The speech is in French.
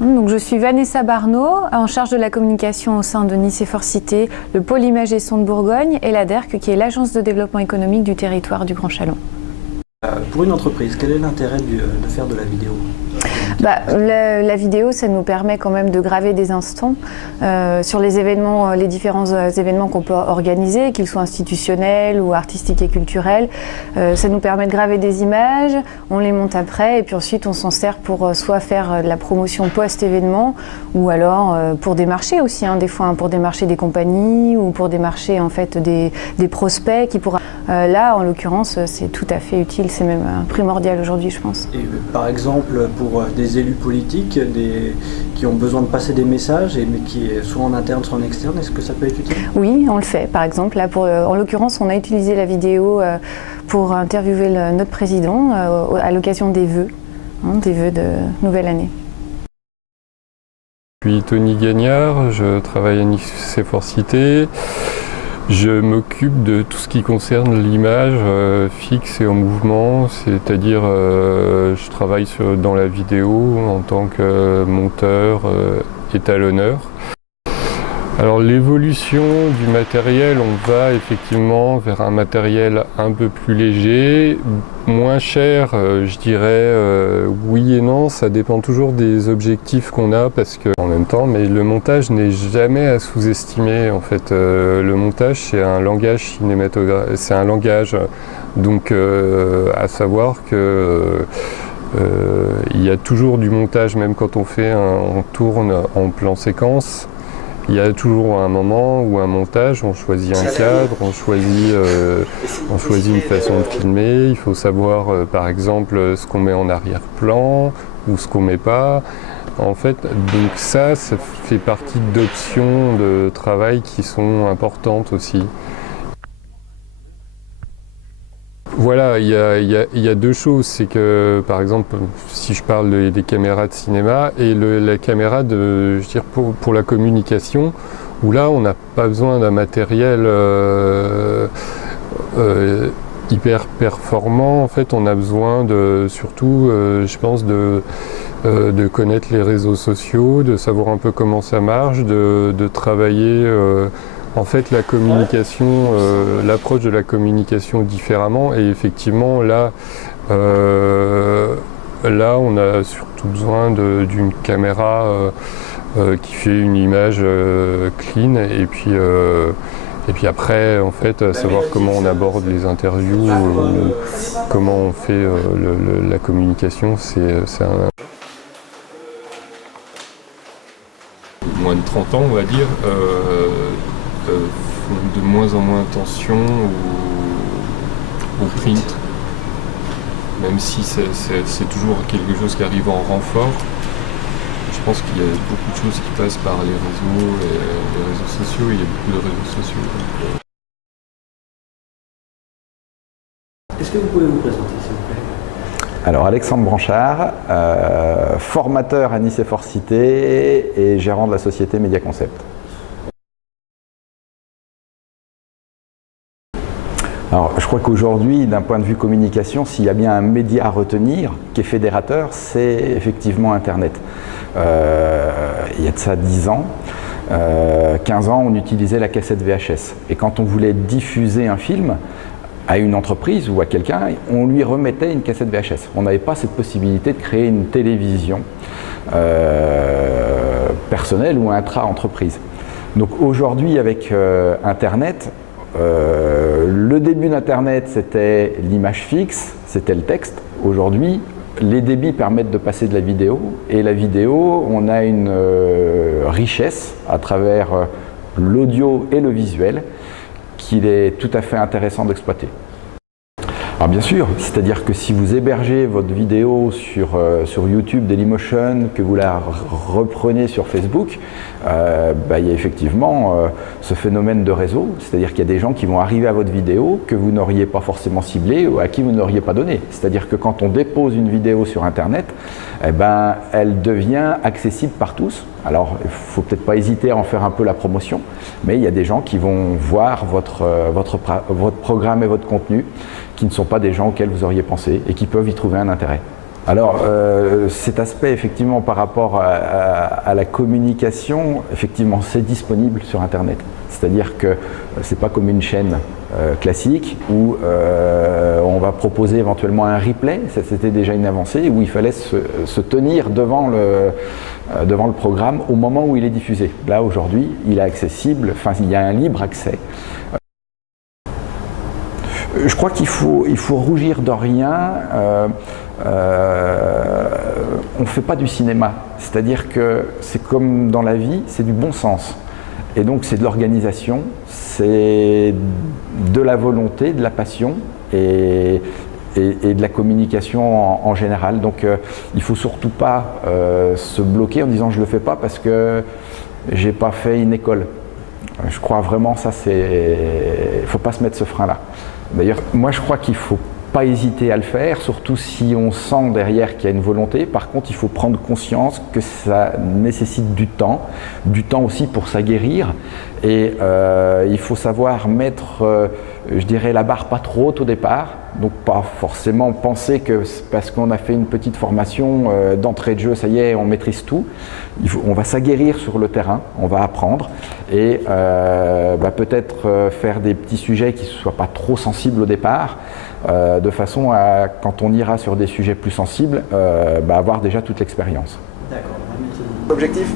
Donc, je suis Vanessa Barneau, en charge de la communication au sein de Nice Effort Cité, le pôle image et son de Bourgogne et la DERC, qui est l'agence de développement économique du territoire du Grand Chalon. Pour une entreprise, quel est l'intérêt de faire de la vidéo ? La vidéo, ça nous permet quand même de graver des instants sur les événements, les différents événements qu'on peut organiser, qu'ils soient institutionnels ou artistiques et culturels. Ça nous permet de graver des images, on les monte après et puis ensuite on s'en sert pour soit faire de la promotion post-événement ou alors pour démarcher aussi, des fois pour démarcher des compagnies ou pour démarcher en fait des prospects qui pourraient... Là, en l'occurrence, c'est tout à fait utile, c'est même primordial aujourd'hui, je pense. Et par exemple, pour des élus politiques qui ont besoin de passer des messages, mais qui soit en interne, soit en externe, est-ce que ça peut être utile ? Oui, on le fait. Par exemple, là, en l'occurrence, on a utilisé la vidéo pour interviewer notre président à l'occasion des vœux de nouvelle année. Je suis Tony Gagnard, je travaille à Nice Effort Cité. Je m'occupe de tout ce qui concerne l'image fixe et en mouvement, c'est-à-dire je travaille dans la vidéo en tant que monteur, étalonneur. Alors l'évolution du matériel, on va effectivement vers un matériel un peu plus léger, moins cher, je dirais oui et non, ça dépend toujours des objectifs qu'on a parce que en même temps, mais le montage n'est jamais à sous-estimer en fait. Le montage c'est un langage cinématographique, c'est un langage donc à savoir que il y a toujours du montage même quand on tourne en plan séquence. Il y a toujours un moment où un montage, on choisit un cadre, on choisit une façon de filmer. Il faut savoir par exemple ce qu'on met en arrière-plan ou ce qu'on met pas. En fait, donc ça fait partie d'options de travail qui sont importantes aussi. Voilà, il y a deux choses, c'est que par exemple, si je parle des caméras de cinéma et la caméra pour la communication, où là on n'a pas besoin d'un matériel hyper performant, en fait on a besoin surtout, je pense, de connaître les réseaux sociaux, de savoir un peu comment ça marche, de travailler en fait la communication, l'approche de la communication différemment et effectivement là on a surtout besoin d'une caméra qui fait une image clean et puis après en fait savoir comment on aborde les interviews, comment on fait la communication, c'est un... Moins de 30 ans on va dire. Font de moins en moins attention au print, même si c'est toujours quelque chose qui arrive en renfort. Je pense qu'il y a beaucoup de choses qui passent par les réseaux sociaux, il y a beaucoup de réseaux sociaux. Est-ce que vous pouvez vous présenter s'il vous plaît ? Alors Alexandre Branchard, formateur à Nice Effort Cité et gérant de la société Média Concept. Alors, je crois qu'aujourd'hui, d'un point de vue communication, s'il y a bien un média à retenir qui est fédérateur, c'est effectivement Internet. Il y a de ça 10 ans, 15 ans, on utilisait la cassette VHS. Et quand on voulait diffuser un film à une entreprise ou à quelqu'un, on lui remettait une cassette VHS. On n'avait pas cette possibilité de créer une télévision personnelle ou intra-entreprise. Donc aujourd'hui, avec Internet, le début d'Internet, c'était l'image fixe, c'était le texte. Aujourd'hui, les débits permettent de passer de la vidéo. Et la vidéo, on a une richesse à travers l'audio et le visuel qu'il est tout à fait intéressant d'exploiter. Alors bien sûr, c'est-à-dire que si vous hébergez votre vidéo sur YouTube Dailymotion, que vous la reprenez sur Facebook, il y a effectivement ce phénomène de réseau, c'est-à-dire qu'il y a des gens qui vont arriver à votre vidéo que vous n'auriez pas forcément ciblé ou à qui vous n'auriez pas donné. C'est-à-dire que quand on dépose une vidéo sur Internet, elle devient accessible par tous. Alors, il ne faut peut-être pas hésiter à en faire un peu la promotion, mais il y a des gens qui vont voir votre programme et votre contenu qui ne sont pas des gens auxquels vous auriez pensé et qui peuvent y trouver un intérêt. Alors, cet aspect, effectivement, par rapport à la communication, effectivement, c'est disponible sur Internet. C'est-à-dire que c'est pas comme une chaîne classique où on va proposer éventuellement un replay, ça c'était déjà une avancée, où il fallait se tenir devant le programme au moment où il est diffusé. Là, aujourd'hui, il est accessible, enfin, il y a un libre accès. Je crois qu'il faut rougir de rien. On ne fait pas du cinéma, c'est-à-dire que c'est comme dans la vie, c'est du bon sens. Et donc c'est de l'organisation, c'est de la volonté, de la passion et de la communication en général. Donc il ne faut surtout pas se bloquer en disant je ne le fais pas parce que j'ai pas fait une école. Je crois vraiment ça il ne faut pas se mettre ce frein-là. D'ailleurs, moi je crois qu'il ne faut pas hésiter à le faire, surtout si on sent derrière qu'il y a une volonté. Par contre, il faut prendre conscience que ça nécessite du temps aussi pour s'aguerrir. Et il faut savoir mettre, je dirais, la barre pas trop haute au départ. Donc pas forcément penser que parce qu'on a fait une petite formation d'entrée de jeu, ça y est, on maîtrise tout. On va s'aguerrir sur le terrain, on va apprendre et peut-être faire des petits sujets qui ne soient pas trop sensibles au départ, de façon à, quand on ira sur des sujets plus sensibles, avoir déjà toute l'expérience. D'accord. L'objectif ?